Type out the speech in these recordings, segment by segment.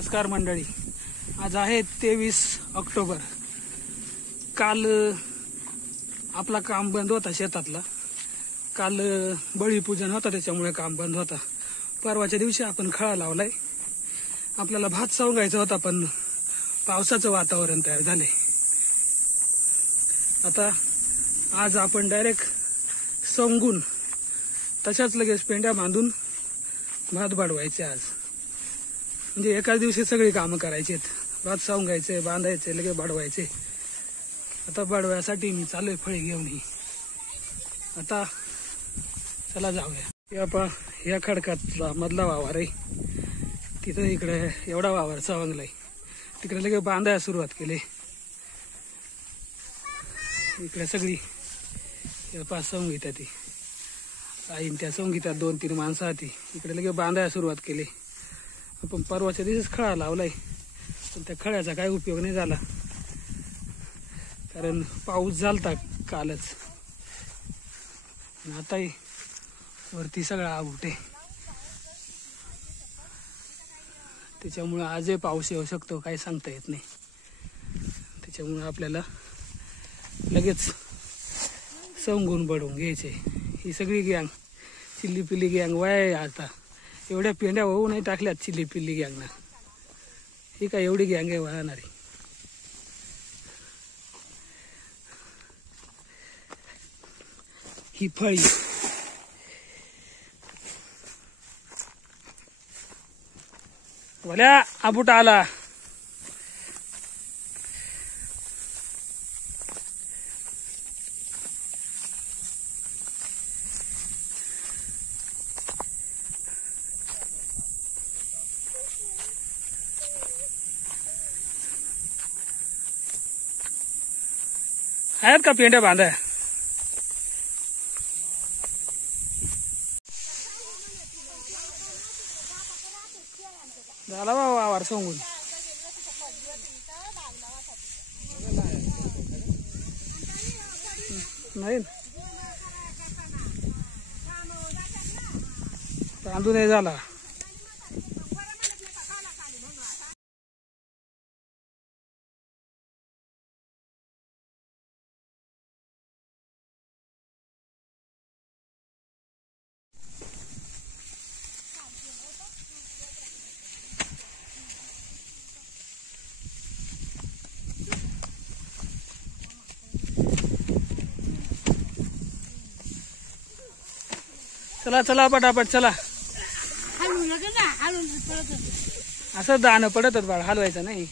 नमस्कार मंडळी, आज आहे 23 ऑक्टोबर। काल आपला काम बंद होता शेतातला। काल बळीपूजन होता त्याच्यामुळे काम बंद होता। परवाच्या दिवशी आपण खळा लावलाय। आपल्याला भात सोंगायचा होता पण पावसाचं वातावरण तयार झाले। आता आज आपण डायरेक्ट सोंगून तशाच लगेच पेंड्या बांधून भात बाडवायचे। आज म्हणजे एकाच दिवशी सगळी कामं करायची आहेत। भात सोंगायचे, बांधायचे, लगेच बाडवायचे। आता बाडवायसाठी मी चाललोय फळी घेऊन। आता चला जाऊया। या खडकातला मधला वावर आहे, तिथं इकडे एवढा वावर सवंगलाय, तिकडे लगेच बांधायला सुरुवात केली। इकडे सगळी पाच सोंगित्या ती आईन त्या सोंगित्या 2-3 माणसं होती, इकडे लगेच बांधायला सुरुवात केली। आपण परवाच्या दिवशीच खळा लावलाय पण त्या खळ्याचा काही उपयोग नाही झाला, कारण पाऊस झालता कालच। आताही वरती सगळा आबुटे, त्याच्यामुळे आजही पाऊस येऊ शकतो, काही सांगता येत नाही। त्याच्यामुळे आपल्याला लगेच सोंगून बडवून घ्यायचे। ही सगळी गँग, चिल्ली पिल्ली गँग वाय आता एवढ्या पेंड्या वाहू नाही टाकल्यात चिल्ली पिल्ली गँगना। ही काय एवढी गँग आहे वाहणारी। ही फळी वल्या आबुटा आला। आहेत का पेंड्या बांधाय? झाला बा वावर सोंगून। नाही तांदूळ नाही झाला। चला चला पटापट चला। असं दाणं पडतच बाळ, हलवायचं नाही।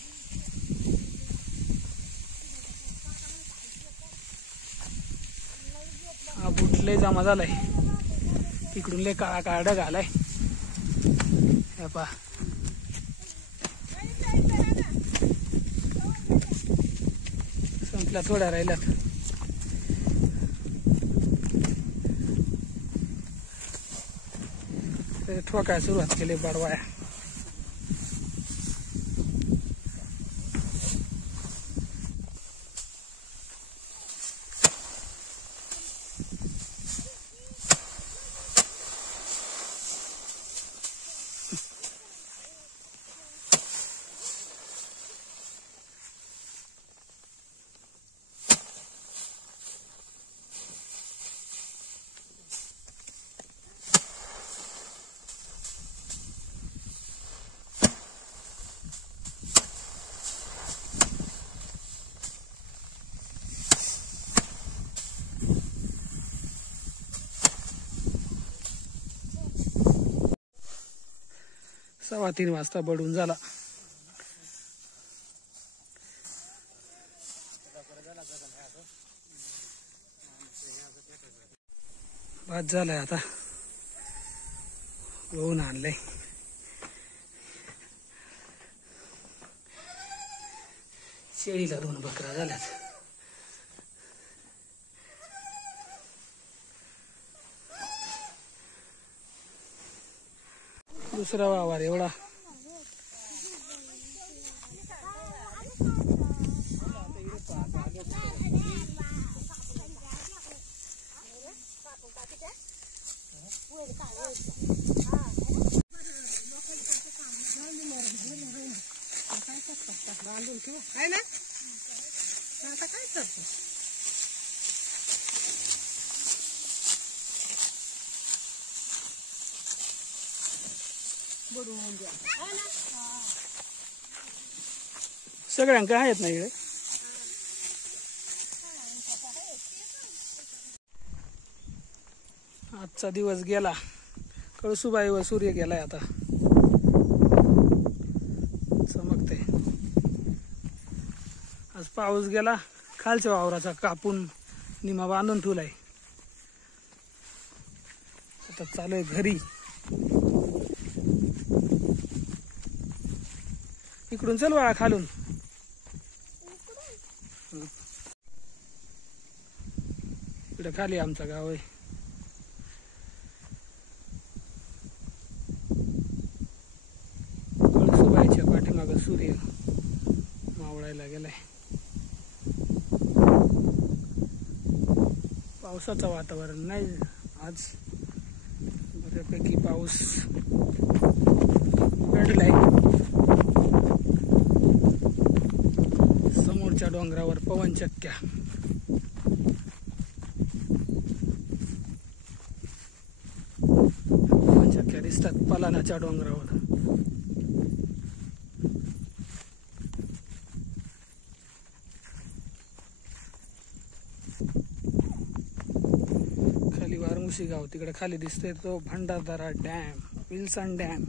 हा बूट लय जमा झालाय, तिकडून लय काळा काळा ढग आलाय। हे पहा संपला, थोड्या राहिल्यात। ठोकायला सुरुवात केली बाडवाया। सव्वा 3 वाजता बडून झाला। भात झालाय, आता गहून आणलंय। शेळीला 2 बकरा झाल्यात। दुसरा वावर एवढा आहे ना आता काय करतो बुडवून द्या आहे ना सगळ्यांका आहेत ना इकडे आजचा दिवस गेला कळसुबाई व सूर्य गेलाय आता चमकते आज पाऊस गेला खालच्या वावराचा कापून निमा बांधून ठेवलाय आता चालू आहे घरी इकडून चल बाळा खालून इकडे खाली आमचं गाव आहे कळसुबाईच्या पाठीमागं सूर्य मावळायला गेलाय पावसाचं वातावरण नाही आज बऱ्यापैकी पाऊस पडलाय समोरच्या डोंगरावर पवनचक्क्या दिसतात पलानाच्या डोंगरावर खाली वारमुशी गाव तिकडे खाली दिसतोय तो भंडारदरा डॅम विल्सन डॅम